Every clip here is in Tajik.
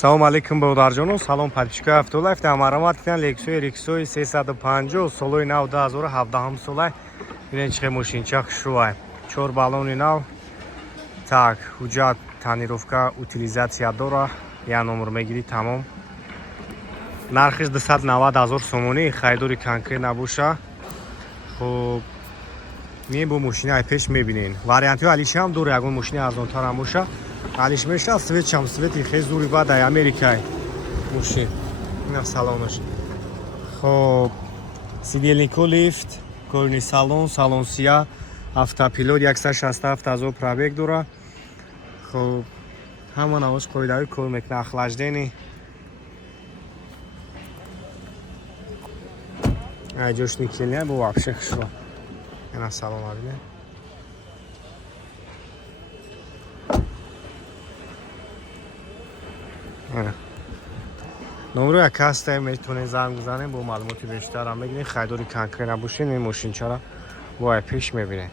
салом алейкум бодарҷону салом подписчикои Автолайф дар маромад кунанд Lexus 350 солои нав 2017 сола. бинед чӣ мошинча хушрӯай 4 баллони нав. Так ҳуҷҷат танировка утилизатсия дора, я номер мегирӣ тамом. Нархиш 290,000 сомонӣ, хайдори конкрет набоша. хуб ми бо мошинаи пеш мебинен вариантҳои алиши ҳам дора, ягон мошини арзонтар ҳам боша алиш меша. Светчам свети хез зури бадай Америкай мошин ина салонаш. хуб сидельнику лифт, кӯрни салон, салонсия, автопилот 167,000 пробег дора. хуб ҳама навош қоидави кор мекунад, охлаждени айҷош никелия бо вообще хушро ина салон абине. номерои каста метавонед занг бизанед, бо маълумоти бештар ҳам мегиред. хайдори конкрет набошед, ин мошинчаро бо пеш мебинед.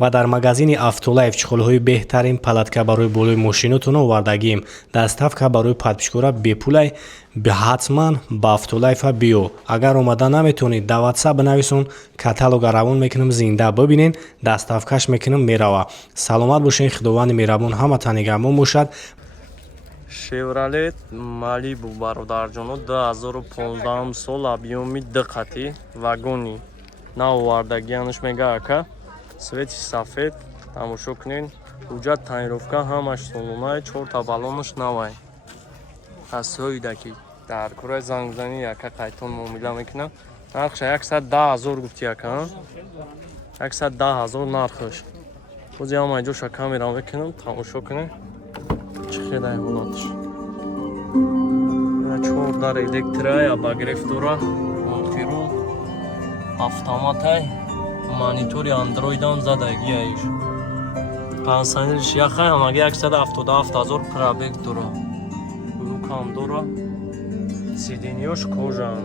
ва дар магазини Автолайф чихолҳои беҳтарин палатка барои болои мошинотон овардагием. Даставка барои подписчикора бепулай ҳатман ба Автолайфа биё. агар омада наметавонед дар WhatsApp бинависон, каталога равон мекунам зинда бибинен, даставкаш мекунам мерава. саломат бошед, худованди меҳрабон ҳаматан нигаҳбон бошад. Chevrolet Malibu бародарҷоно 2015 сол объёми диққати вагони навовардагианаш мегака свети сафед тамошо кунед. ҳуҷҷат танировка ҳамаш солонаи 4 та баллонаш навай. ҳастиҳои даки дар кораи зангзанӣ яка қайтон муомила мекунам. нархша 110,000 гуфти яка 110,000 нархш. бози ҳама ҷоша камера мекунам, тамошо кунед чӣ хедай ҳолатш. ина 4 дар электрай абагреф дора, мултирул автоматай, монитори андроидам задагияиш. пансанирш яхай ҳамаги 177,000 пробег дора. рукам дора. сиденёш кожан.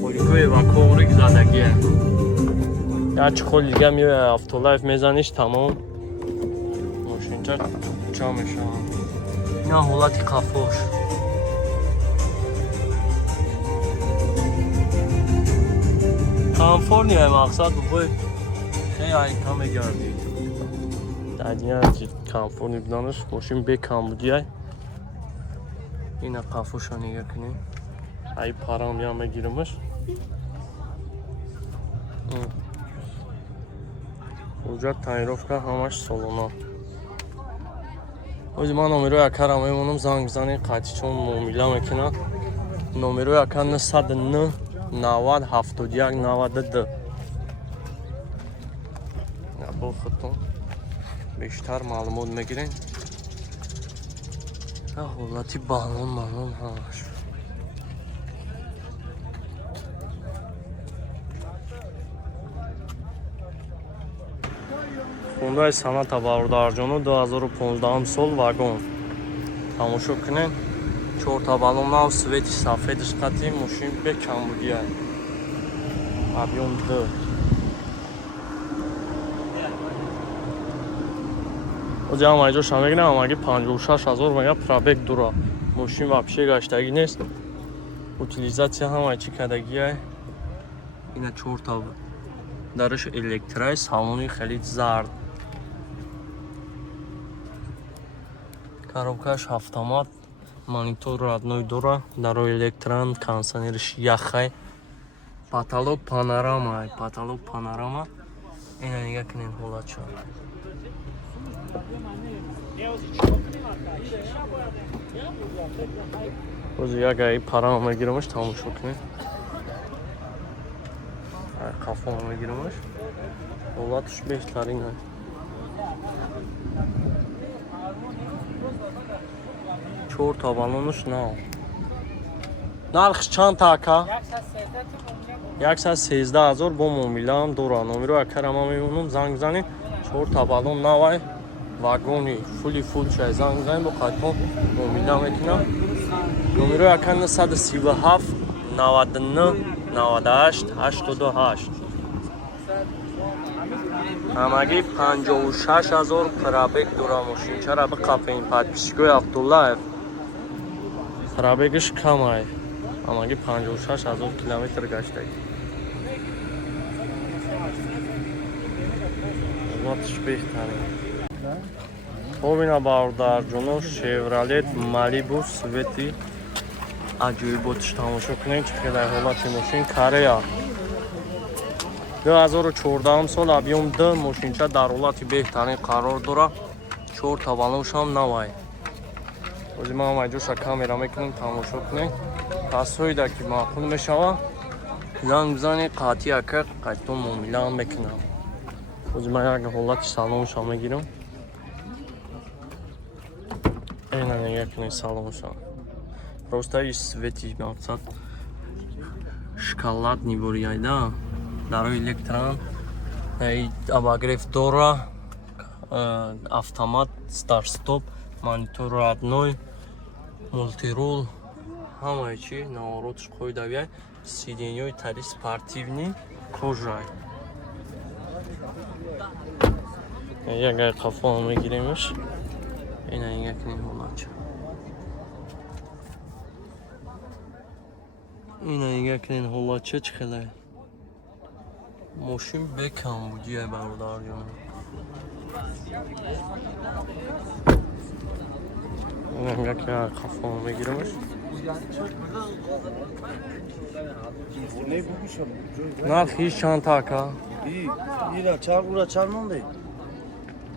поликои ва коврик задагия. як чихоли дига меояд Автолайф мезаниш тамом. мошинча ча мешавад. ина ҳолати қафош. комфортния мақсад бой хеле айта мегардид. дадия комфортни буданаш мошин бекам будияй. ина қафоша нига кунед. ай парам я мегирамаш. ҳуҷҷат танировка ҳамаш солона. ози ман номерои якара мемонам, занг бизанед қайтичон муомила мекунад. номерои яка 9 90 71 92. бо худтон бештар маълумот мегиред. ҳолати баллон малон ҳамаш. хундай саната бародарҷоно 2015 сол вагон тамошо кунед. 4 та баллон нав, свети сафедиш қати мошин бекам будияй. объём 2. ози ҳама ҷоша мегирем, ҳамаги 56,000 мега пробег дора. мошин вообще гаштагӣ нест. утилизатсия ҳама чӣ кардагияй. ина 4 та дараш электрай, салони хеле зард. коробкаш автомат, монитор родной дора, дарои электран, кондиционериш яхай. потолок панорама. ина нига кунед ҳолатшо. ози як ай парама мегирамаш, тамошо кунед. ай қафома мегирамаш. ҳолатш беҳтарин ай. чор та баллонаш нав. нархш чанд така? 113,000 бо муомилаам дора. номерои якара ман мемонам, занг бизанед. 4 та баллон навай вагони фул шай занг бизанед, бо қайтон муомила мекунам. номерои яка 937 99 98 88. ҳамагӣ 56 000 пробег дора мошинчара биқапен подписчикои Абдуллаев. Пробегиш камай. Ҳамагӣ 56 000 километр гаштаги. Злотиш бехтарин. Хобина бародарҷоно Chevrolet Malibu свети аҷоиботиш тамошо кунед. Чӣ қадар ҳолати мошин Корея. 2014 сол объем 2 мошинча дар ҳолати беҳтарин қарор дора. 4 таваллушам навай. Ози ман майҷоша камера мекунем тамошо кунед. Касоида ки маъқул мешава занг бизанед қатъи ака қайтон муомила мекунам. Ози ман як ҳолати салоншо мегирам. Эна нега кунед салоншо. Просто свети мақсад шоколадни борияйда дарои электрон обогрев дора, автомат, старт-стоп, монитор родной, мультирул, ҳамаи чи наворотиш қоидавия, сиденьёи тари спортивни кожаи. Ягай қафо мегиремш. Ина якнин ҳолача. Ина якнин ҳолача чихелай. Мошин бекам будия бародарҷон. Ина яки қафо мегиремш. Нарх ҳич чанд така? Ира чанд монде?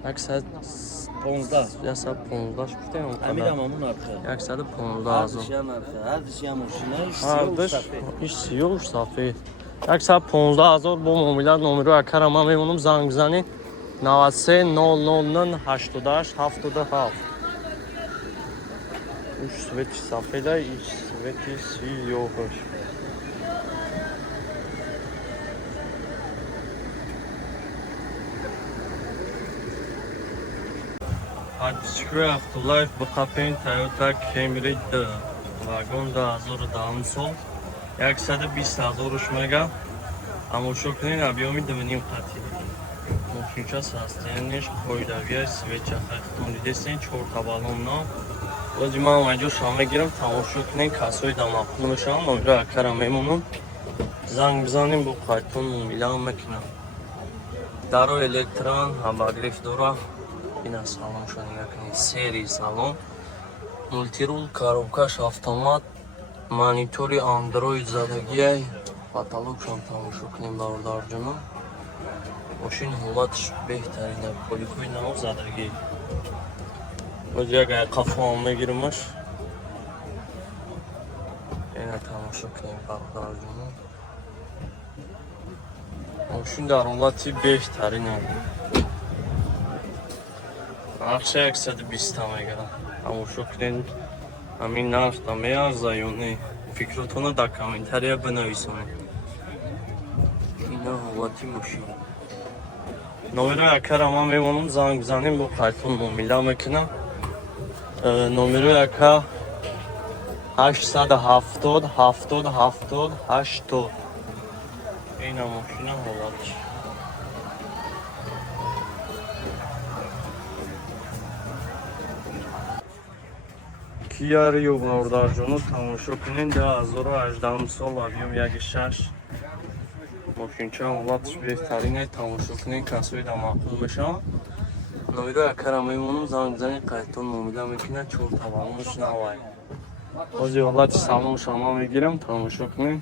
115 шуфтем. Амирам амун нарха. 115 Ардиши машина ардиш иш сиёш сафед. 115 000 бо муомила номеро акара ман мемонам занг бизанед 93 000 88 77. Уш свети сафеда, иш свети сиёҳаш. Подписчикои Абдуллаев биқапен Toyota Camry 2 вагон 2010 сол 120 000 мега. Тамошо кунед объёми 2.5 қатъи. Мошинча состоянияш қоидавия, свеча хахтони дестен 4 табалон на. Ози ман майҷоша мегирам тамошо кунед касои дамақул мешавам номеро акара мемонам. Занг бизанем бо қайтон муомила мекунам. Даро электрон обогрев дора. Ина салоншо нига кунед. Серии салон. Мультирул, коробкаш автомат, монитори Android задагияй. Потолокшон тамошо кунем бародарҷоно. Мошин ҳолатиш беҳтарина. Поликои нав задагӣ. Ози ягай қафоам мегиримаш. Ина тамошо кунем бародарҷоно. Мошин дар ҳолати беҳтарина. Нархша 120 мега. Тамошо кунед. Ҳамин нархта меарза ё не? Фикротона дар комментария бинависонед. Ина ҳолати мошин. Номеро яка ман мемонам занг бизанем бо қайтон муомила мекунам. Номеро яка 870 70 70 80. Ина мошина ҳолатиш. Kia Rio бародарҷоно тамошо кунед 2018 сол объем 1.6 мошинча ҳолатиш беҳтарина. Тамошо кунед касои дамақул мешава. Номеро якара мемонам занг бизанед қайтон муомила мекунад 4 таваллунш навай. Ози ҳолати салоншо ман мегирам тамошо кунед.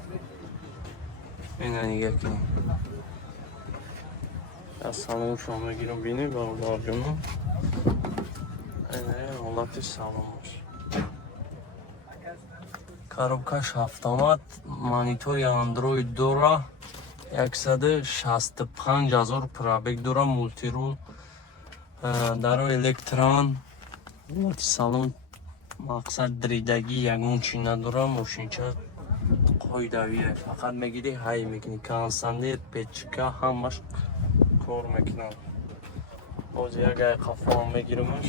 Ина нига кунед. Аз салоншо мегирам бинед бародарҷоно. Ина ҳолати салонш. Коробкаш автомат, монитори Android дора, 165 000 пробег дора, мультирул, даро электрон, ҳолати салон мақсад дридаги ягон чи надора. Мошинча қоидавия. Фақат мегири ҳай мекунӣ. Кондитсионер, печка ҳамаш кор мекунад. Ози ягай қафоам мегиримаш.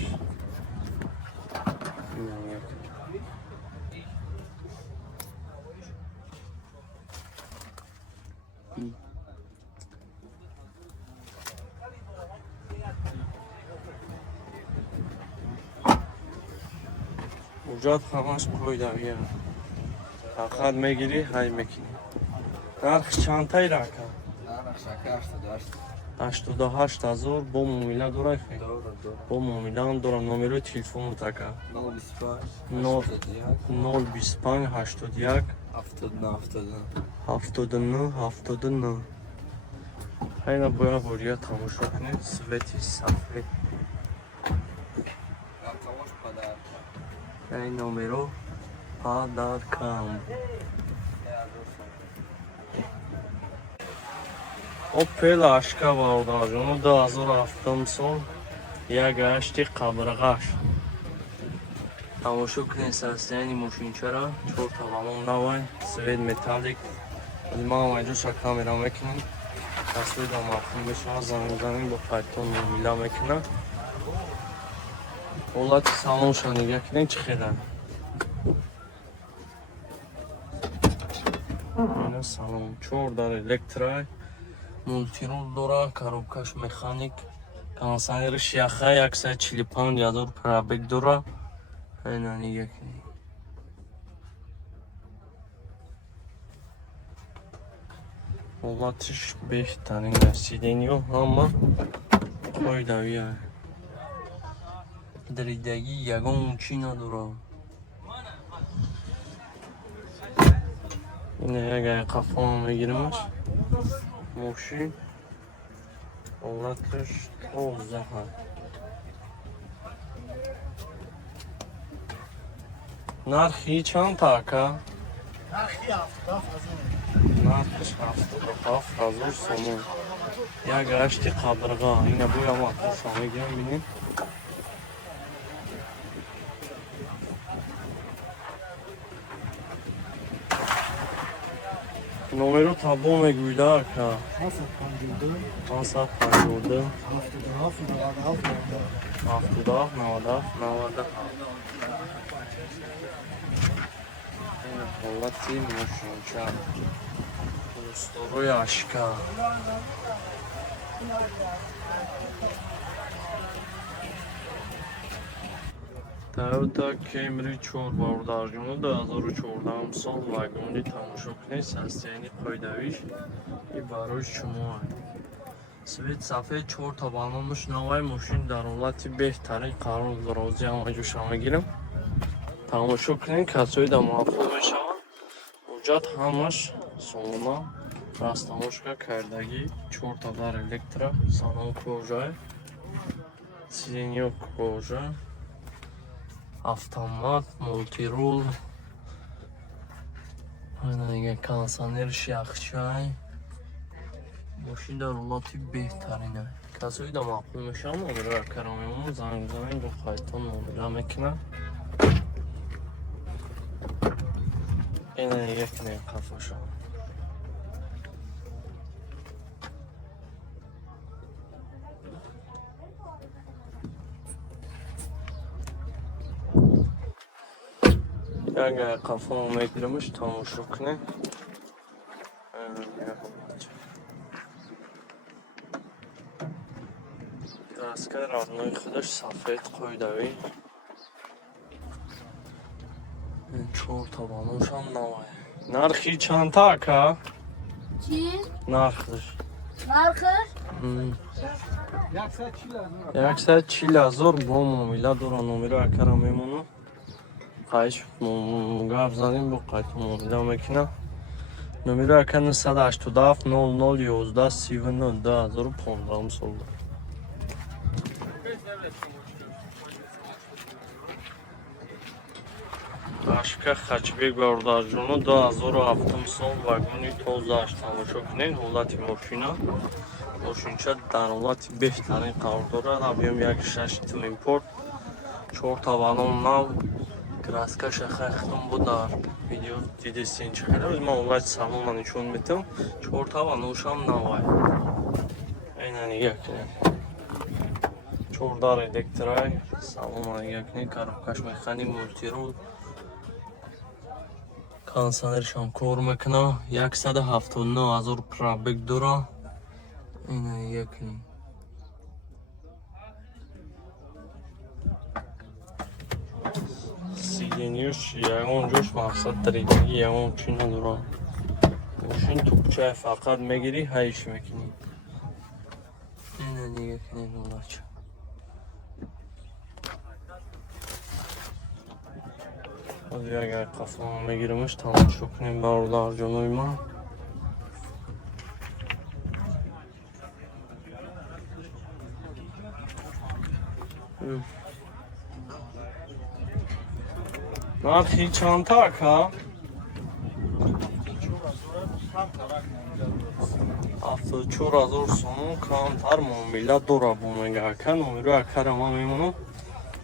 حجت همش قویدویه فقط میگیری های میکنی نرخ چند تایی رکن؟ نرخ شکر 88,000 با مومیله داره خیلی با مومیله هم دارم نمره تلفون تکه 025 81 79 خیلی باید بوریا تماشا کنید سویتی سفید این نمره پا.com Opel Ashka bardajonu 2007 sol یک گشتی قبرغش تماشا کنید سرستینی ماشینچه را چور تمام نوای سوید متالیک ما هم اینجا شا کامیرا میکنیم تصویر هم مفهوم بشه زمین با پایتون میلا میکنه اولاد سالون شانیگه کنید چه خیلن اینه سالون چور داره الکترای مولتیرول داره коробкаш механик кондиционериш яха 145,000 пробег дора айнани як олатиш беҳтарин сиденё ҳама қоидавия дридаги ягон чӣ надора ина ягай қафо мегиримаш ماشین حالتش تازه هست نرخی چند تاکه؟ نرخش 77,000 سومون یک گشتی قبرغه اینه بویا ما شما میگیم بینیم نمرو تابو میگویده که 752 77 90 این حالتی ماشینچه روستوروی اشکا Toyota Camry 4 bardajonu 2014 sol vagonli тамошо кунед састияни қоидавиш и барои шумо свет сафед 4 та балонуш навай мошин дар ҳолати беҳтарин қарор рози ҳамаҷо шама гирам тамошо кунед касои да муваффақ мешаванд ҳуҷҷат ҳамаш солона растамошка кардагӣ 4 та дар электро салон кожа сиденьё кожа автомат, мультирул, кондиционериш яхчай, мошин дар ҳолати беҳтарина. Касои да мақбул мешаванд, номерои каромиамон занг бизанед бо қайтон номера мекунанд. Ина як не қафоша. Ягай қафо мегиримш тамошо кунед. Дастгоҳи равнои худаш сафед қоидавӣ. 4 та балоншам навай. Нархи чанд така? Чӣ? Нархиш. Нархиш? 140,000 бо муомила дора номерои акара мемонам. Қайш гап занем бо қайто муомила мекунам. Номерои ака 987 0011 39 2015 сол. Ашка Хачбек бардажону 2007 сол вагони тозааш тамошо кунед ҳолати мошина. Мошинча дар ҳолати беҳтарин қарор дорад. Объем 1.6 тн импорт 4 та балон нав краска шахахтон бо дар видео дидистин чахара ма ҳолати салона нишон метам 4 та балоншам навай айна нига кунед 4 дар электрай салона нига кунед коробкаш механи мультирул кондиционершам кор мекунад 179,000 пробег дора айна нига кунед Dinliyoruz ya oncuş maksat tarihi ya on çina duran. Muşin topçay fakat megiri hayış mekini. Ne niye kine olaç. Hadi ya gel kafama megirmiş tamam çok ne bağırlar canıyma. Narxi çanta ka? Hafta çor azor sonu kamtar mobilya dora bu megakan umiru akarama memnunum.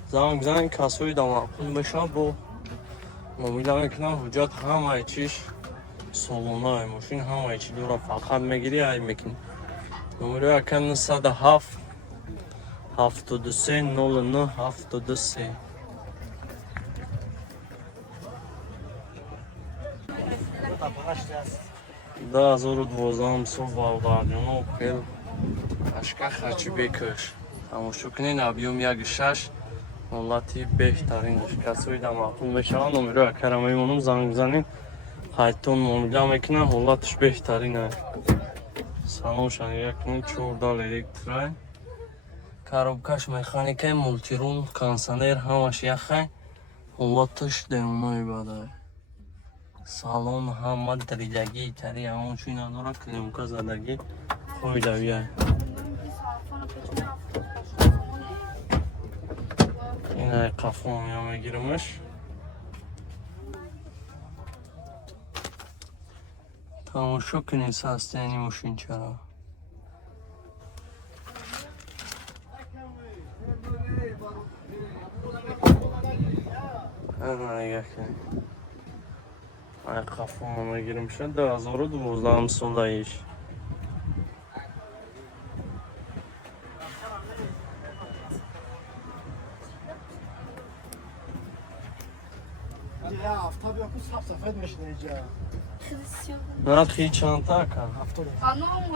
Zang kasoy damakun beşa bu mobilya mekna hücat hama içiş soluna aymışın hama içi dora fakat megiri ay mekin. Umiru akan sada hafta düse nolunu hafta düse. Да, зору двозам сол валдардино хел ашка хачи бекаш. Тамошо кунед объем 1.6 ҳолати беҳтарин касои дамақул мешавад номеро акара мемонам занг бизанем қайтон муомила мекунам ҳолаташ беҳтарин аст. Салом шанида кунед 4 дал электрай коробкаш механикаи мултирул кондиционер ҳамаш яхай ҳолаташ демонои бадай. Салон ҳама дариҷагии тари ҳамон чӣ надорад клемка задаги қоидавия. Инай қафон я мегиримаш. Тамошо кунед состоянии мошинчаро. Ана нигоҳ кунед. Ай қафон мегиримша 2012 солаиш. Нархи чанта ка?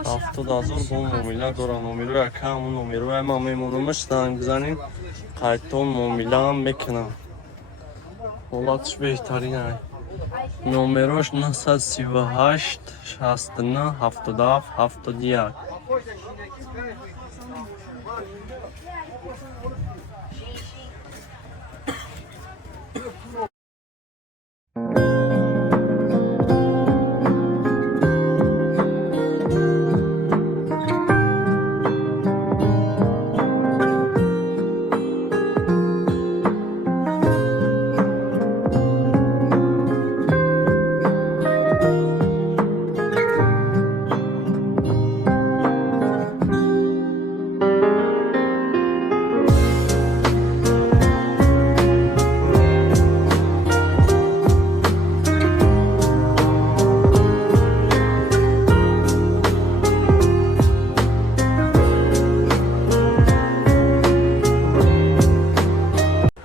70,000 бо муомила дора номерои ака ҳамон номерои ман мемонамаш занг бизанем қайтон муомилаам мекунам. ҳолаташ беҳтарин ай. Номерош 938 69 77 71.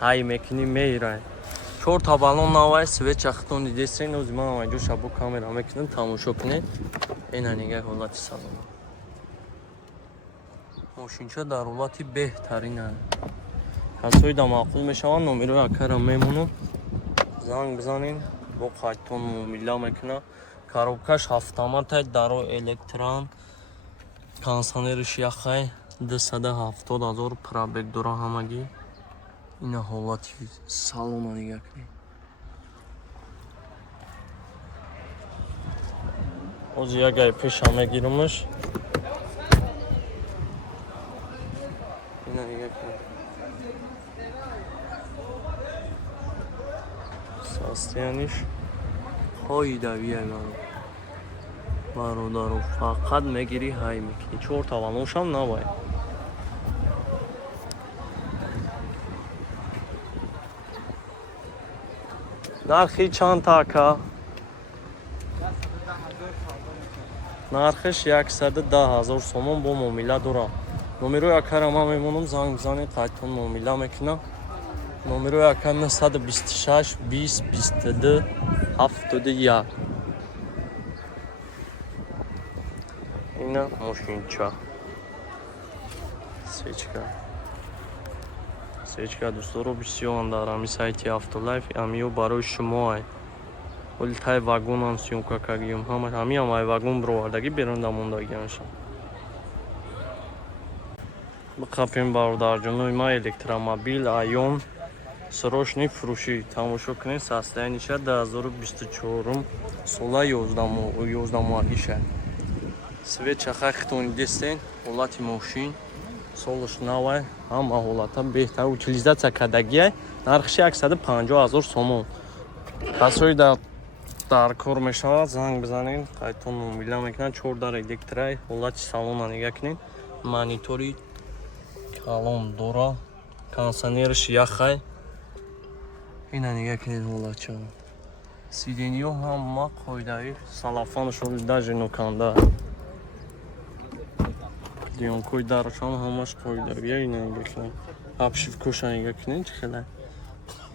Ай мекини мейрай. 4 та балон навай свеч ахтон дидесен оз ман аваҷо шабо камера мекунам тамошо кунед. Ина нигоҳ ҳолати салон. Мошинча дар ҳолати беҳтарин аст. Касои дамақул мешаванд номерои акара мемонам. Занг бизанем бо қайтон муомила мекунам. Коробкаш автоматай даро электран. Кондиционериш яхай 270,000 пробег дора ҳамагӣ. Ина ҳолати салона нигоҳ кунед. Оз як ай пеша мегиримаш. Ина нигоҳ кунед. Состояниш ҳоидавияй бародару фақат мегири ҳай мекунӣ. 4 та балоншам навай. Нархи чанта ка? Нархиш 110,000 сомон бо муомила дора. Номерои акара ман мемонам занг бизанед қайтон муомила мекунам. Номерои ака 926 20 22 71. Ина мошинча. Свечка. Сечка дӯсторо бисёр дар ҳами сайти Автолайф амиё барои шумоай. Оли тай вагонам сёмка кардем. Ҳамиам ай вагон бировардагӣ берунда мондагианшам. Биқапем бародарҷонои ман электромобил Айон срочный фурӯшӣ. Тамошо кунед состояниеша 2024 сола 11 моҳиша. Свет чахак хитонидестен ҳолати мошин солаш навай ҳама ҳолата беҳтар утилизатсия кардагия нархиши 150 000 сомон. Касои дар кор мешавад занг бизанед қайтон муомила мекунад. 14 электрай ҳолати салона нигаҳ кунед. Монитори калон дора кондитсионериш яхай ина нигаҳ кунед ҳолатча. Сидениё ҳама қоидави салафанашон даже ноканда. Дионкои дарашон ҳамаш қоидавия ина нигаҳ кунед. Обшивкоша нигаҳ кунед чӣ хеле.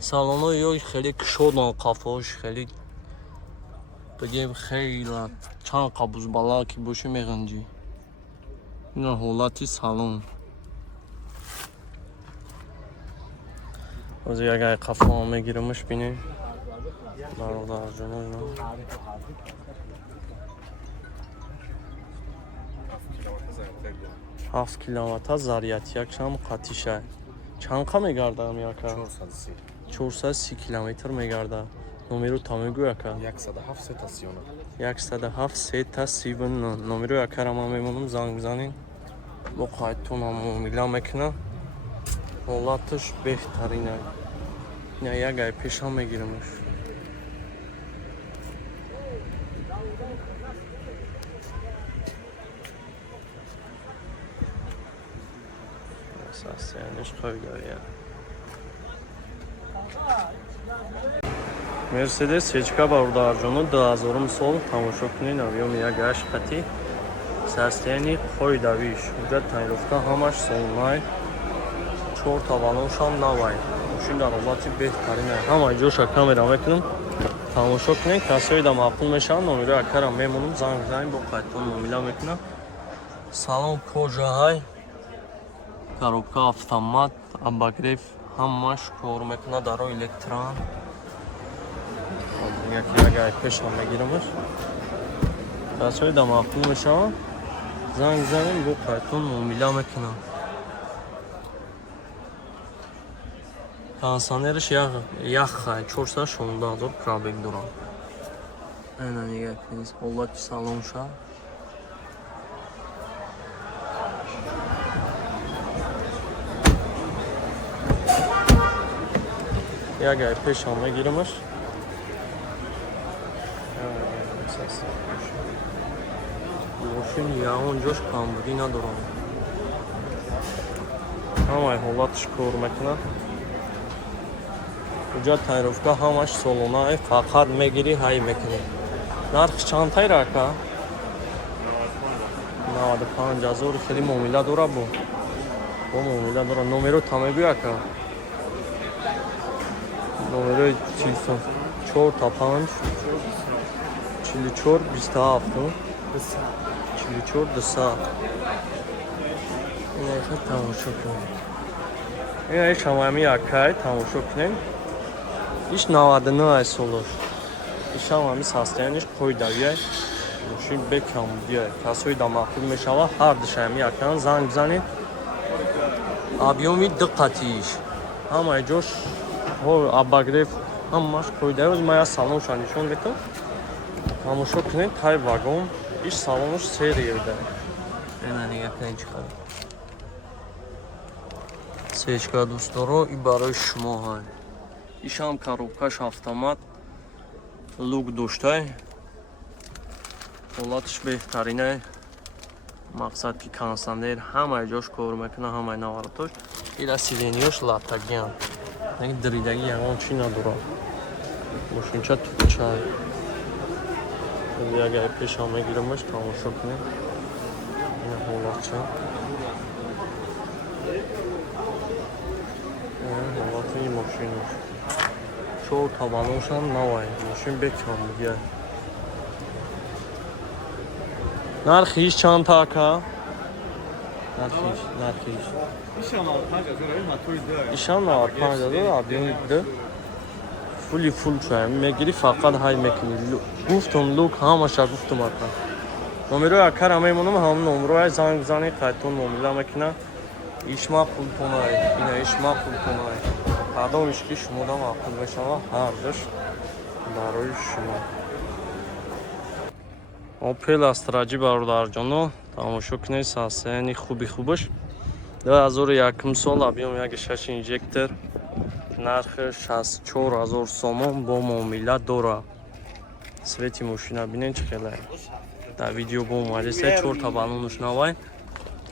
Салонои ёй хеле кушодан қафош хеле бигем хела чанд қабуз баланд ки боши меғанҷӣ. Ина ҳолати салон. Ҳозир ягай қафоам мегирамаш бинед. Бародарҷонои ман. 7 километр заряд якшам қатиша. Чанқа мегардам яка? 430 километр мегардам. Номеро тамегӯ яка? 107 сета сивн. Номеро якара ман мемонам занг бизанед. Бо қайтонам муомила мекунам. ҳолаташ беҳтарина. Ина ягай пешам мегирамаш. Состояниш қоидавия. Мерседес сечка бародарҷоно 2000 сол тамошо кунед. Авиёми 1.8 қати. Состояние қоидавиш. Ҳуҷҷат тайинёфта ҳамаш солнай. 4 та балоншам навай. Мошин дар ҳолати беҳтарина. Ҳамаи ҷоша камера мекунам. Тамошо кунед. Касои да маъқул мешаванд номеро якарам мемонам занг бизанед бо қайтон муомила мекунам. Салон кожаҳай. Коробка автомат, обогрев ҳамаш кор мекунад даро электрон. Ягай пешам мегирамаш. Касои да маъқул мешаванд занг бизанед бо қайтон муомила мекунам. Кондитсионериш яхай 416 000 пробег дорад. Ина нигаҳ кунед ҳолати салонша. Ягай пешам мегирамаш. Мошин ягон ҷош камбудӣ надорад. Ҳамаи ҳолатиш кор мекунад. Ҳуҷҷат тайинёфта ҳамаш солонаи фақат мегирӣ ҳай мекунӣ. Нархи чандтай рака? 95 000 хеле муомила дора бо муомила дора. Номеро тамегӯ яка? Номерои телефон 4 та 5 44 27 44 200. Ина иша тамошо кунед. Ина иша ҳамаи якай тамошо кунед. Иш 99 солаш. Иша ҳами состояниш қоидавия. Мошин бекамбудия. Касои да маъқул мешава ҳар душами якан занг бизанед. Объёми диққатиш. Ҳамаи ҷош обогрев ҳамаш қоидавия. Ман я салонша нишон метам. Тамошо кунед тай вагон. Иш салонаш серияда. Ина нигаҳ кунед чӣ хеле. Сечка дӯсторо и барои шумо ҳай. Ишам коробкаш автомат лук доштай. ҳолатиш беҳтаринай. Мақсад ки кондитсионер ҳамаи ҷош кор мекуна ҳамаи наваратош. Ира сидениёш латтагиан. Неги дридаги ягон чӣ надорад. Мошинча тупчай. Ягай пешам мегирамаш тамошо кунед. Ина ҳолатча. ҳолати мошинаш. 4 та балоншам навай. Мошин бекамбудия. Нархиш чанд така? нархиш. ишам 5000 матои да. Ишам 5000 объеми да. Фул чай мегири фақат ҳай мекунӣ. Гуфтум лук ҳамаша гуфтум акна. Номерои акара мемонам ҳам номерои занг бизанӣ қайтон муомила мекуна. Иш мақбул кунай, ина иш мақбул кунай. Қадом иш ки шумода мақбул мешава ҳардаш барои шумо. Opel Astra бародарҷоно тамошо кунед состоянии хуби хубаш 2001 сол объем 1.6 инжектор нархи 64000 сомон бо муомила дора. Свети машина бинед чӣ хеле дар видео бо омадеса 4 та балонуш навай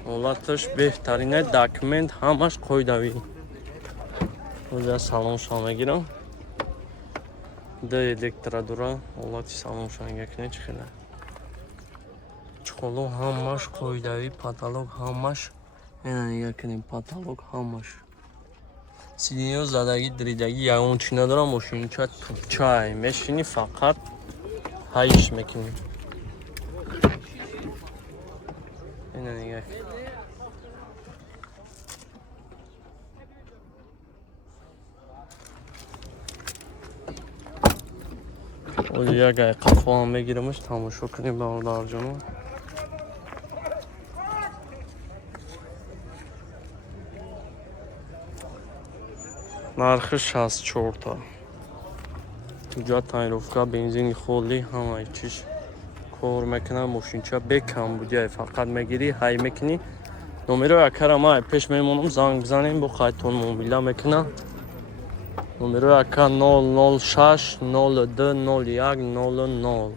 ҳолаташ беҳтарина документ ҳамаш қоидавӣ. ҳозир салоншо мегирам д электро дора ҳолати салоншо якне чӣ хеле чуқоло ҳамаш қоидавӣ потолок ҳамаш ина нига кунем потолок ҳамаш сиденё задагӣ диридагӣ ягон чӣ надора мошинча тупчай мешини фақат ҳайш мекунӣ. ина нига як ай қафоам мегирамаш тамошо кунем бародарҷоно. нархи 64 та. Ҷа тайровка бензини холӣ ҳамаи чиш кор мекунад мошинча бекам будяй фақат мегирӣ ҳай мекунӣ. номерои акара май пеш мемонам занг бизанем бо қайтон муомила мекунад. номерои ака 006 02 01 00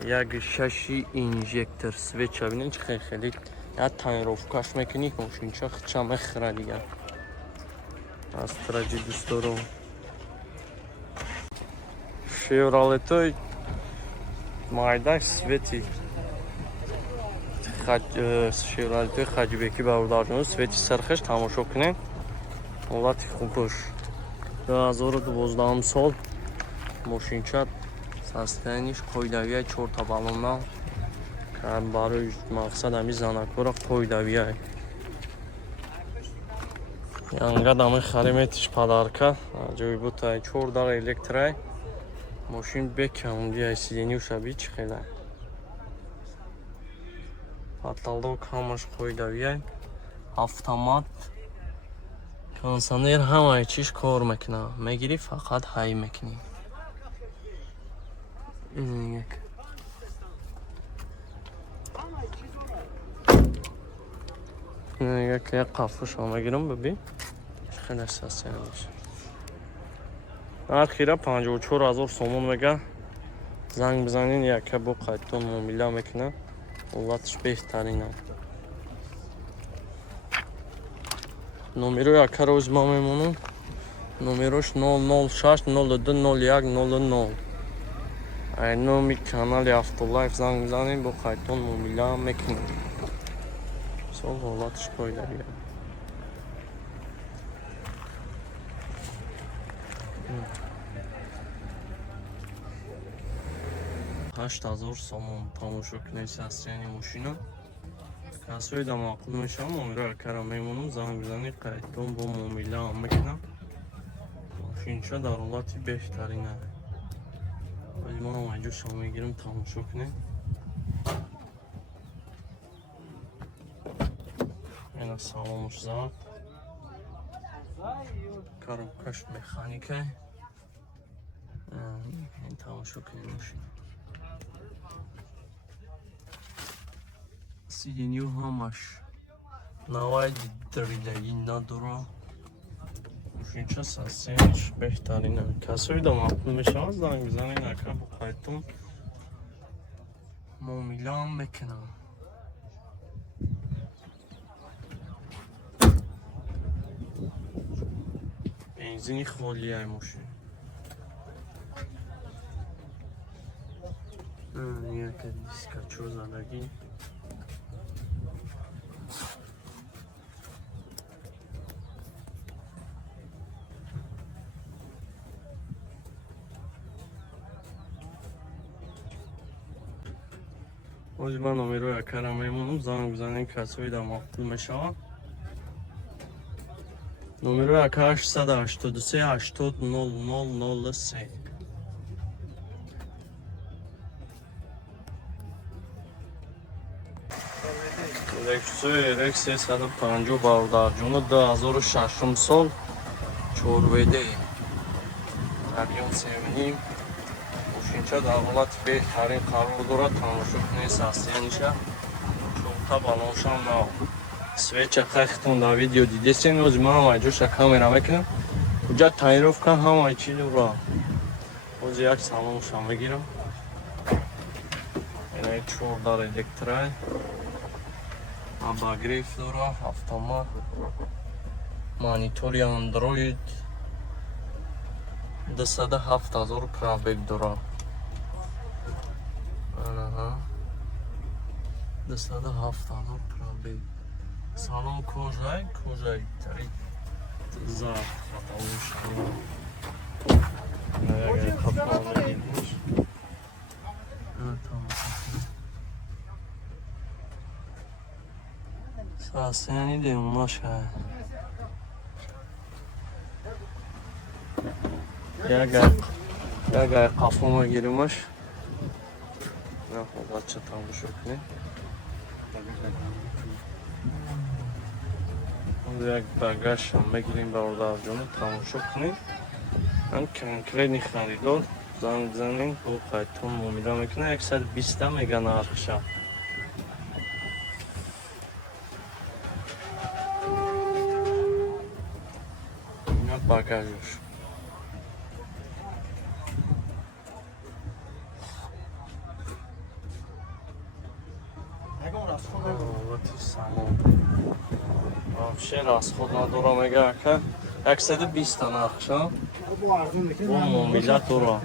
1.6 инжектор свеча бинед чӣ хеле як тонировкаш мекунӣ мошинча хича мехира дигар. Астраҷи дӯстдорам шевролетои майдак свети шевролетои хаҷибеки бародарҷоно свети сархеш тамошо кунед ҳолати хубаш 2012 сол мошинча состояниш қоидавия 4 та балона барои мақсад ами занакора қоидавия янгадами хариметиш падарка ҷои бутай 4 дар электрай мошин бекам дия сиденюшаби чӣ хела потолок ҳамаш қоидавия автомат кондиционер ҳамаи чиш кор мекуна мегирӣ фақат ҳай мекунӣ. як қафушо мегирам бибин чӣ хеле састянаш нархира 54000 сомон мега занг бизанин яка бо қайтон муомила мекуна ҳолатиш беҳтарина. номерои акаро оз ма мемонам номерош 006 02 01 00 номи канали автолайф занг бизанем бо қайтон муомила мекунем сол ҳолатиш қоидавия. 8000 сомон тамошо кунед состоянии машина касои да маъқул мешавад номерои акара мемонам занг бизанед қайтон бо муомила мекунам машинча дар ҳолати беҳтарина. ма онҷо шо мегирам тамошо кунед ина салонш зад коробкаш механика тамошо кунед машина сиденю ҳамаш навай диридагӣ надора мошинча состояниш беҳтарина касои да маъқул мешавад занг бизанед ака бо қайтон муомила мекунам. бензини холияи мошин яка дискачо задагӣ Ози ман номерои якара мемонам занг бизанем касои да маҳсул мешаванд. Номерои яка 883 80 0003. Лексуи RX 350 бародарҷону 2006 сол чорведаи объем 7,5 мошинча дар ҳолати беҳтарин қарор дорад. Тамошо кунед састияниша чорта балоншам нав свеча хахтон дар видео дидесен. ози ман ҳамаи ҷоша камера мекунам. ҳуҷҷат таъинровка ҳамаи чӣ дура. ози як салоншам мегирам. инаи 4 дар электрай обогрев дора, автомат, монитори андроид, 207,000 пробег дора. 207,000 пробег. Салон кожаи тари зард хаталушам. Ягар капон мегирмаш. Сасяни демашка. Ягар қафо мегиримаш. На ҳолатча тамошо кунед. як багажшам мегирем бародарҷону тамошо кунед. ан конкретни харидор занг бизанем бо қайтон муомила мекунад. 120 мега нархша. Багажш. вообще расход надора мега ака 120 нархша бо муомила дора.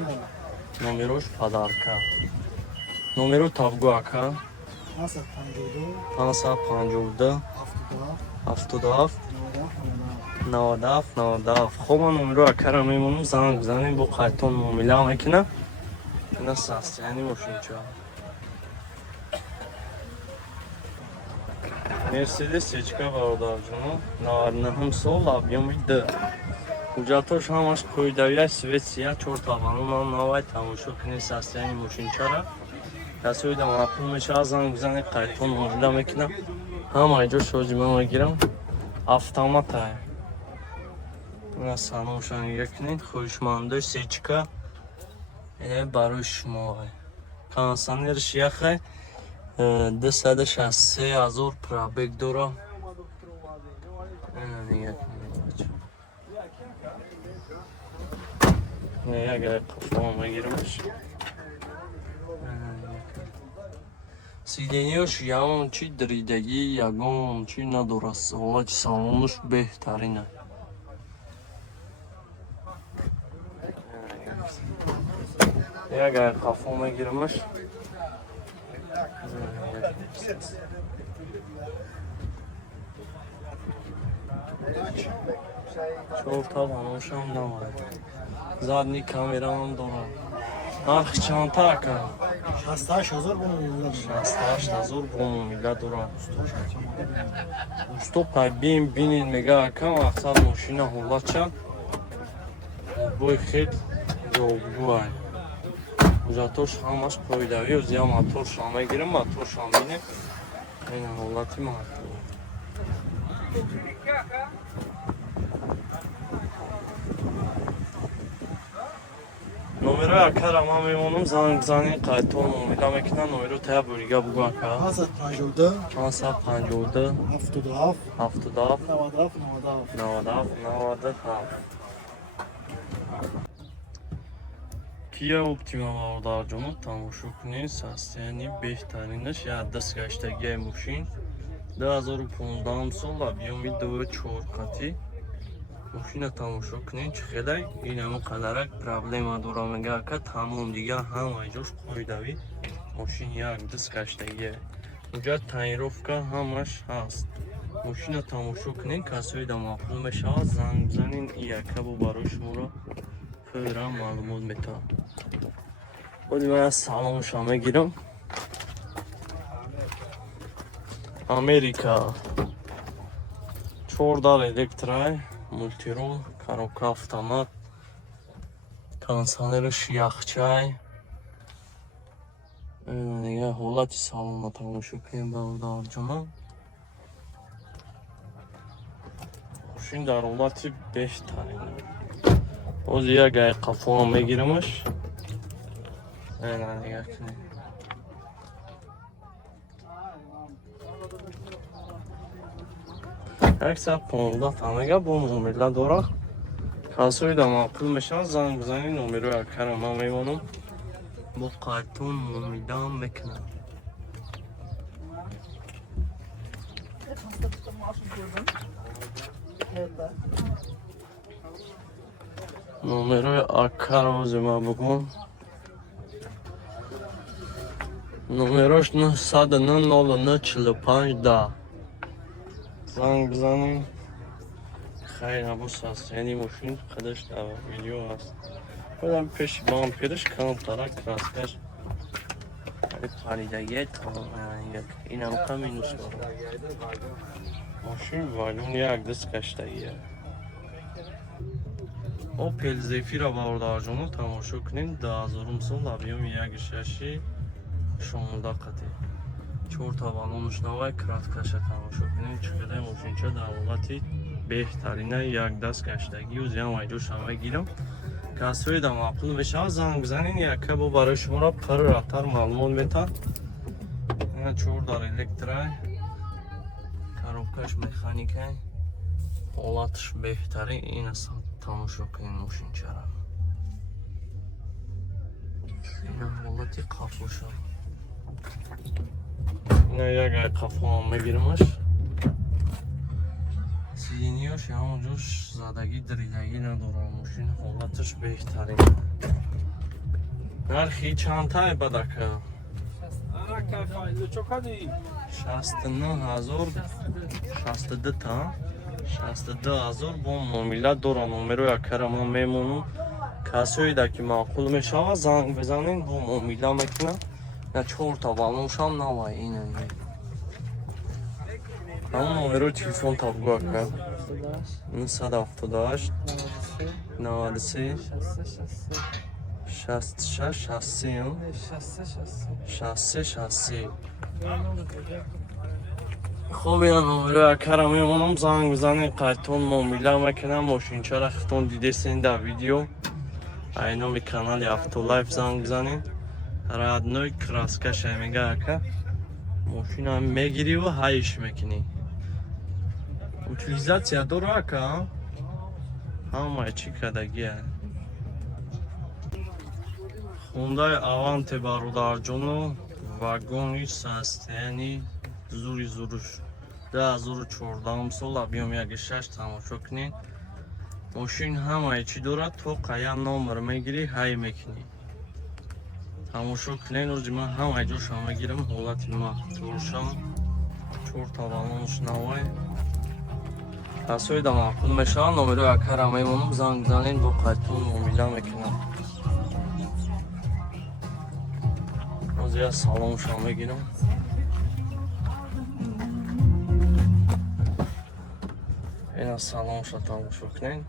номерош падарка. номеро тавгу ака 552 77 97. خب من номеро акара мемонам занг бизанем бо қайтон муомила мекунам. ина састияни мошинча мерседес сечка бародарҷону 99 сол объеми 2. ҳуҷҷатош ҳамаш қоидавия светсия 4 табанон навай. тамошо кунед састияни мошинчара. касои да маъқул мешавад занг бизанем қайтон муомила мекунам. ҳамаи ҷо шоҷи ман мегирам. автоматае. ина салоншан нига кунед. хӯшмандои сечка ина барои шумо. кондитсионерш яхе 263,000 пробег дора. ина нига кунед. ягар қафо мегиримаш. сиденияш ягон чӣ дридагӣ ягон чӣ надорад. ҳолати салонаш беҳтарина. ягар қафо мегиримаш. чорта баношам намад. задни камераам дорам. нархи чанта ака? 68,000 бо муомила. 68,000 бо муомила дорам. устопай бин бинед мега ака мақсад мошина ҳолатча бои хел ҷолибуай. ҳуҷҷатош ҳамаш қоидави. ӯзия моторшам мегирам. моторшам бинем. ин ҳолати мардум. номерои акара ман мемонам занг бизанем қайтон муомила мекунам. номеро тая бурига бугу ака 552 552 77 77 97. 97. Kia Optima бародарҷону тамошо кунед. састияни беҳтаринаш як даст гаштагияи мошин 2015 сол объеми 2-4 қати. мошина тамошо кунед чӣ хелай. ин ҳамо қадарак проблема дора мега ака. тамом дига ҳамаи ҷош қоидавӣ. мошин як даст гаштагия. ҳуҷҷат таъинровка ҳамаш ҳаст. мошина тамошо кунед. касои да маъқул мешавад занг бизанед. ин яка бо барои шуморо фӯран маълумот метавам. оди ман аз салоншам мегирам. Amerika. 4 dal elektrای multirol коробка автомат кондиционериш яхчай دیگه حالت سالن رو تماشا کنیم برادر جان. ماشین در حالت بهترین. باز یک قفا هم میگیرمش. نه دیگه کنیم. یک ساعت 15 تامگه با نومرلا داره. کاسوی دام اپل میشن زنگ بزنی نومرو اکرم من میمونم. با قایتون میدام میکنم. نومروی اکرم زما بگم. نومروش 999 زنگ بزنیم. خیلی نبوس هست یعنی ماشین خودش در ویدیو هست. خودم پیش بام پیدش کنم ترک راستش. پریدگی تا این هم کمی نوست ماشین واگون یک دست کشتگیه. اوپل زفیر باردار جانو تماشا کنین 2000 سال ابیوم یک ششی 16 قطعه 4 تا بالونش نوای کرات کشه تماشا کنین چقدر ماشین چه در واقعی بهترینه یک دست کشتگی و زیان ویدیوش هم گیرم کسوی دم اپل بشه زنگ بزنین یک با برای شما را قرارتر معلومات میتن. این 4 دار الکترای коробкаш механикай حالتش بهتره این اصلا تماشا کنین ماشین چرا این حالتی قفوش هم این یک قفو هم میگیرمش سیدینیاش همونجاش زدگی دریدگی نداره ماشین حالتش بهتره نرخی چند تای بدکه 69000 تا 62000 با معامله دارم نمره کرم هم میمونم کسایی در که معقول میشه زنگ بزنین با معامله میکنم نه 4 تا بالونش هم نوای اینه همون نمره تلفن تابگاه کرد 978 93 66 خب این نمره کرم میمونم زنگ بزنین قیتون معامله میکنم ماشین چرا خطون دیده سین در ویدیو اینو به کانال افتولایف زنگ بزنین رادنوی کراسکش میگه که ماشین هم میگیری و هایش میکنی утилизация داره که همه چی کدگیه Hyundai Avante برادر جونو вагони состоянии зури зуруш 2014 سال объем 1.6 тамошо کنین ماشین همه چی داره تو قایم نمبر میگیری های میکنی тамошо کنین روز من همه جوش هم میگیرم حالت ما تورشم 4 تا بالونش نوای کسایی دم اپل میشن نمره اکر هم میمونم زنگ بزنین با قیتون معامله میکنم از سالانش هم میگیرم این از سالانش رو تماشا کنین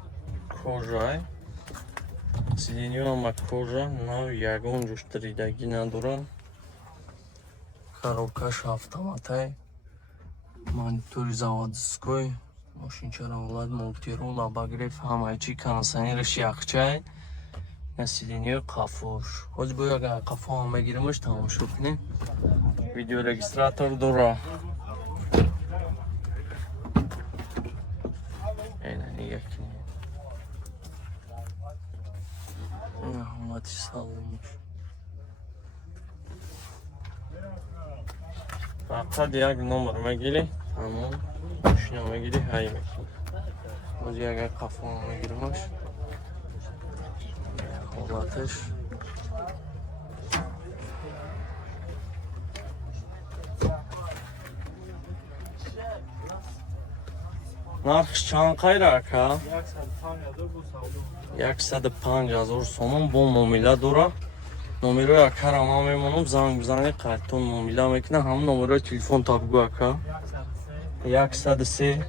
کجای سیدینیو هم کجا نه یگون جوش دریدگی نداره коробкаш автоматای монитори заводской ماشین چرا اولاد مولتیرول обогрев همه چی кондиционерش یخچای نسیدینی قفوش خود باید اگر قفو هم میگیرمش تماشا کنیم ویدیو رگیستراتور داره اینه نگه کنیم این حالتی سالمش فقط یک نمبر میگیری تمام ماشین هم میگیری های میکنی باید اگر قفو هم میگیرمش حالتش نرخش چند قیره که 105,000 سوم با معامله داره номерои акарам ҳам мемонам, занг бизанед қайтон муомила мекунам. Ҳамон номерои телефон табгӯ ака 137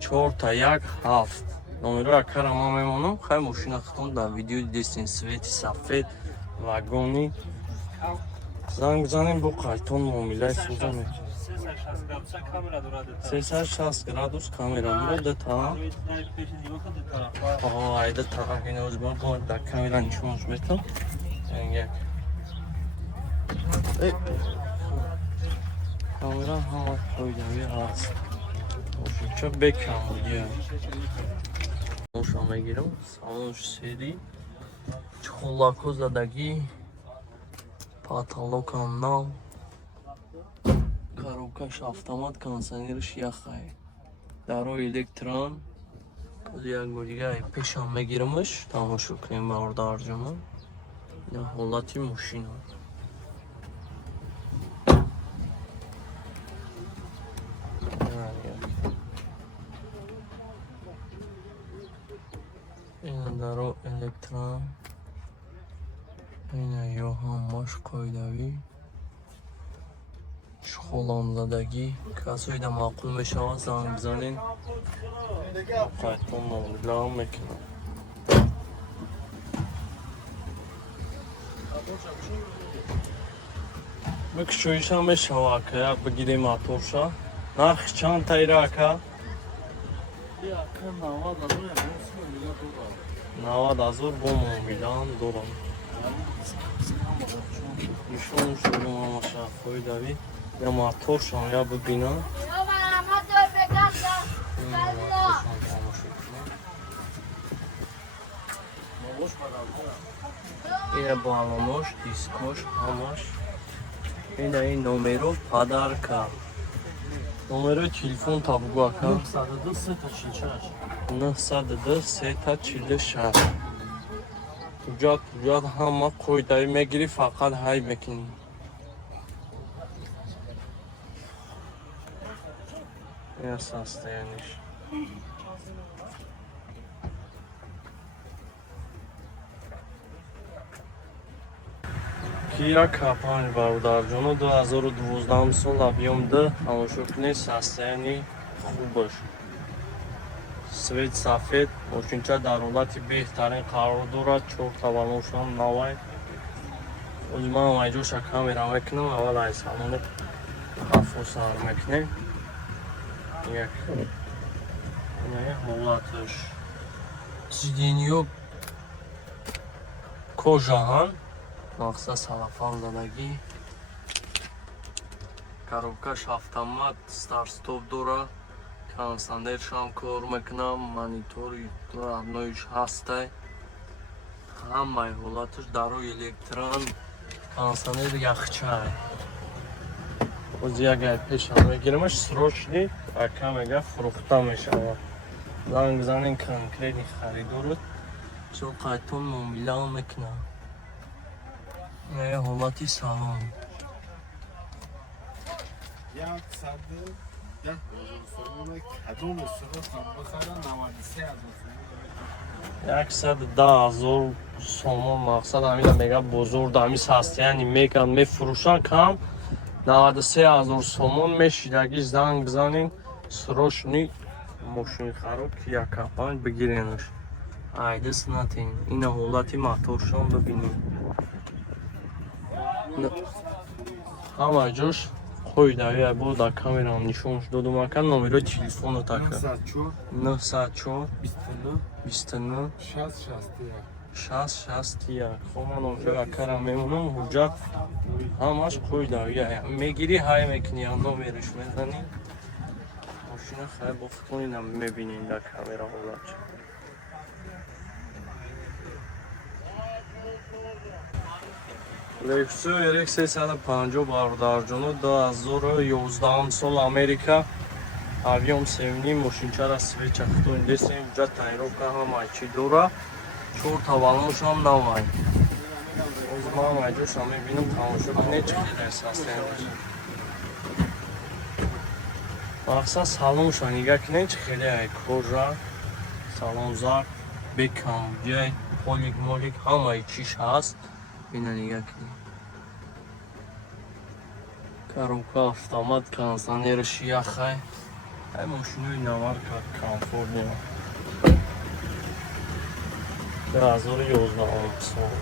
417 номерои акарам ҳам мемонам. Хай мошина хитон дар видео дидестин, свети сафед вагони. Занг бизанем бо қайтон муомилаи сӯза мекунам. 360 градус камера мурод та. Айда тараф ин озбор бо да камера нишон мето. Як. Камера ҳама қоидави ҳаст. Чо бекам буди. Моша мегирам. Салонш седи. Чхолако задаги. Потолокам нав. Коробкаш автомат, кондиционериш яхай. Дарои электрон. Кози як бор дигар пешам мегирамаш. Тамошо кунем бавордар ҷона. Ина ҳолати мошина. Ина даро электрон. Ина ё ҳамаш қоидави. Шхоломзадагӣ касоида маъқул мешавад, занг бизанен қайтон муомила мекунам. Бикушоишам мешава ака, як бигирем моторша. Нархи чанд тайра ака? 90,000 бо муомилаам дорам. Нишонш дорам ҳамаша қоидави. Я моторшам я бибинам. Ина балонош, дискош, ҳамаш. Ина ин номеро падарка. Номерои телефон табгӯ ака 902 346. Ҳуҷҷат ҳама қоидави мегирӣ, фақат ҳай мекунӣ. Я состояниш. Кия К5 бародарҷоно 2012 сол объёмда тамошо кунед, состоянии хубаш. Свет сафед, мошинча дар ҳолати беҳтарин қарор дорад, 4 таваношам навай. Ози манам айҷоша камера мекунам, аввал ай салони ҳафо сар мекунем. Як ҳолаташ сиденьё кожаҳан, мақсад салафан задагӣ. Коробкаш автомат, старт-стоп дорад. Кондиционершам кор мекунам, монитори родноиш ҳастай. Ҳамаи ҳолаташ дарои электрон, кондиционер яхчай. Ози ягай пешам мегирамаш, срочни ака мега фурӯхта мешавад. Занг бизанен конкретни харидорот, чо қайтон муомила мекунам. Ин ҳолати салон. 110,000 сомон, мақсад ҳамина мега бозор дами состояни мекан мефурӯшан кам 93,000 сомон мешидаги. Занг бизанен срочни мошини хароб Кия К5 бигиренаш. Айда снатин. Ина ҳолати моторшон бибинем. Ҳама ҷош қоидави бо да камерам нишонш додум ака. Номерои телефонот ака 904 29 661. Хоб ман онҷо акарам мемонам, ҳуҷҷат ҳамаш қоидави мегирӣ, ҳай мекунӣ, номериш мезанӣ. Мошина хай бо футонинам мебинем да камера ҳолат. Lexus RX 350 бародарҷоно 2011 сол Америка. Объём севни мошинчара свеча хитон дестем, ҳуҷҷат тайрока ҳамаи чӣ дора. 4 таваношам навай. Оз ман айҷошам мебинам, тамошо кунед чӣ хеле состояниш. мақсад салонша нигаҳ кунед, чӣ хеле кожа, салонзак бекам ҷай. полик молик ҳамаи чиш ҳаст. Бина нигоҳ кунед. Коробка автомат, кондиционерш яхай. Ай машинаи иномарка комфортния. 2011 сол.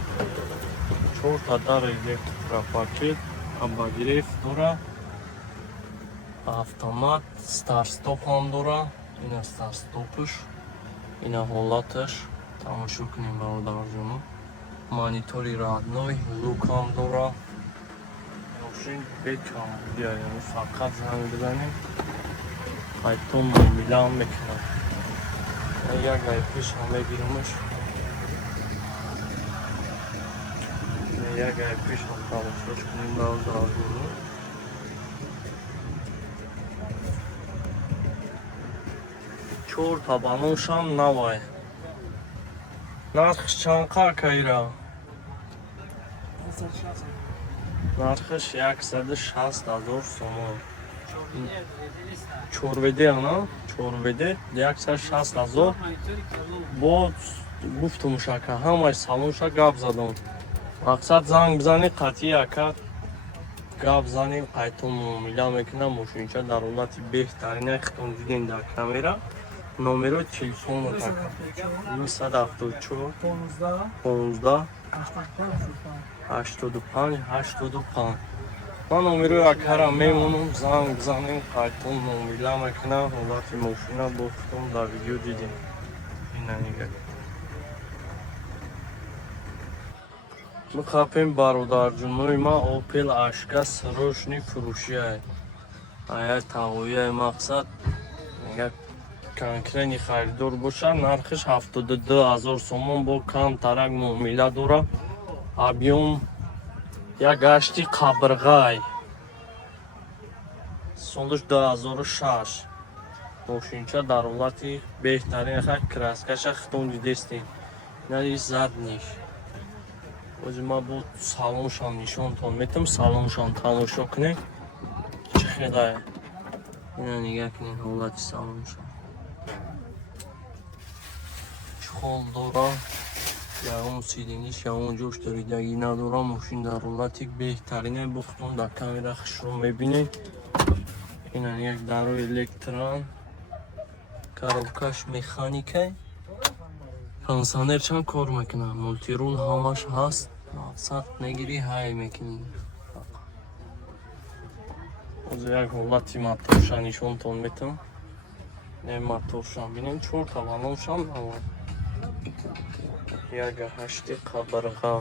4 дар электропакет, обогрев дора. Автомат, старт-стоп ҳам дора. Ина старт-стопш. Ина ҳолаташ. Тамошо кунем бародарҷоно. Монитори родной, лук ҳам дора. Машин бекам бия, яъни фақат занг бизанем. Қайтон муомила ҳам мекунад. Як ай пеш ҳам мегирамаш. Як ай пеш ҳам тамошош кунем бародарҷоно. Чор табаношам навай. Нархш чанд қайра? Нархш 160,000 сомон. Чорведе ана? Чорведе 160,000. Бо гуфтум шака ҳамаи салонша гап задам. Мақсад занг бизани қатъи яка гап занем қайтон муомила мекунам. Мошинча дар ҳолати беҳтарина хитон дидем дар камера. Номерои телефону така 974 15 85. Ман номерои акара мемонам, занг бизанем қайтон муомила мекунам. Ҳолати мошина бо хитон дар видео дидем. Ина нигоҳ. Мухапем бародарҷонои ман Opel Ashka срочни фурӯшиай. Ая тавояи мақсад як конкретни харидор боша. Нархш 72,000 сомон бо камтарак муомила дора. Объем як гашти қабрғай. Солш 2006. Мошинча дар ҳолати беҳтарин хак краскаша хитон дидестем. Нади задниш. Ози ма бо салоншам нишонтон метам. Салоншам тамошо кунем. Чӣ хелае? Ина нигоҳ кунед ҳолати салоншам. Чхол дора. Ягон сидениш, ягон ҷош доридагӣ надора. Мошин дар ҳолати беҳтарина бо хитон дар камера хушро мебинед. Ина як дарои электрон. Коробкаш механикай. Кондиционер чанд кор мекунад? Мултирул ҳамаш ҳаст. Мақсад мегирӣ ҳай мекунӣ. Ҳозир як ҳолати моторша нишонтон метам. Моторшам бинем 4 табаношам навад. Як ҳашти қабрға.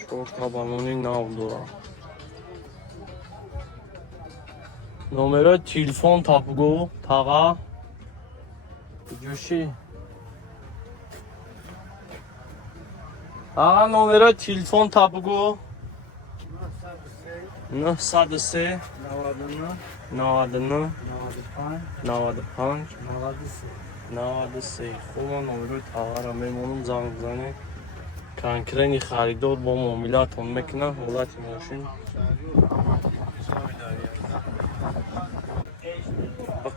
Чор табанони нав дора. Номерои телефон тапгу тага ҷӯши. Номерои телефон тапгу 903 99 95 93. Хуб, номерои тагаро мемонам, занг бизанем. Конкретни харидор бо муомилатон мекунам. ҳолати мошин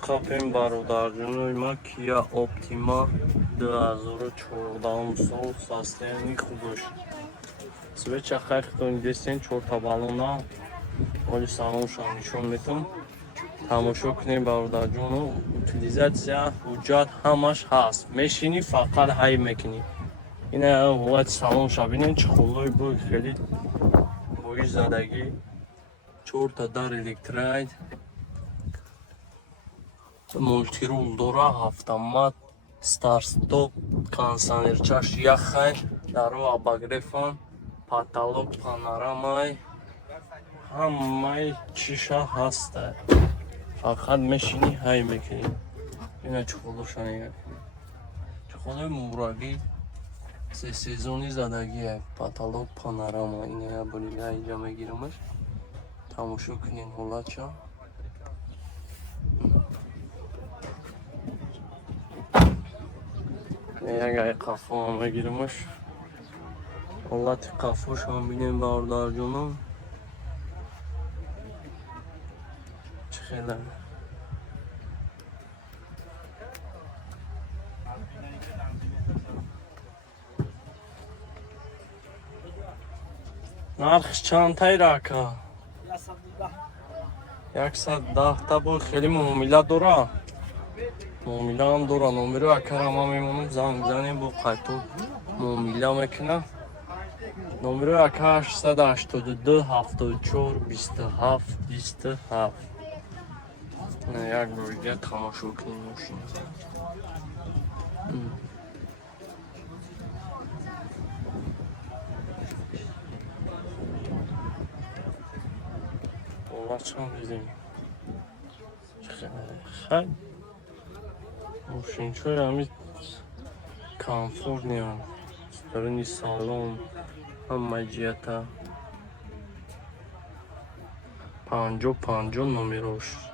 қапем бародарҷонои ма Kia Optima 2014 сол состоянии хубош. Свеча хай хитон дидестем 4 табалона. Оли салоншам нишон метам. Тамошо кунем бародарҷоно. Утилизатсия, ҳуҷҷат ҳамаш ҳаст. Мешинӣ фақат ҳай мекунӣ. Ина ҳолати салонша бинем. Чхолои бӯй хеле боиш задагӣ. 4 дар электрайт. Мултирул дора, автомат, старт-стоп, кондиционерчаш яхай, даро обогрефан, потолок панорамай, ҳамаи чиша ҳаста. Фақат мешинӣ ҳай мекунӣ. Ина чхолоша нигоҳ. Чхолои мурагӣ сезони задагия, потолок панорама. Ина я болига инҷа мегирамаш. Тамошо кунем ҳолатша. Як ай қафо ҳам мегирамаш. ҳолати қафошам бинем бародарҷонам. Чӣ خیلی нархш чанд тайрака 110 та бо хеле муомила дора муомила ҳам дора номеро акарам ҳам мемонам занг занем бо қайту муомила мекуна номеро ака 882 74 27 27 на як бор тамошо кунем мошин چند دیدیم خیلی ماشین چوی همی کامفورت نیان سپرنی سالون هم مجیتا 50 نمیروش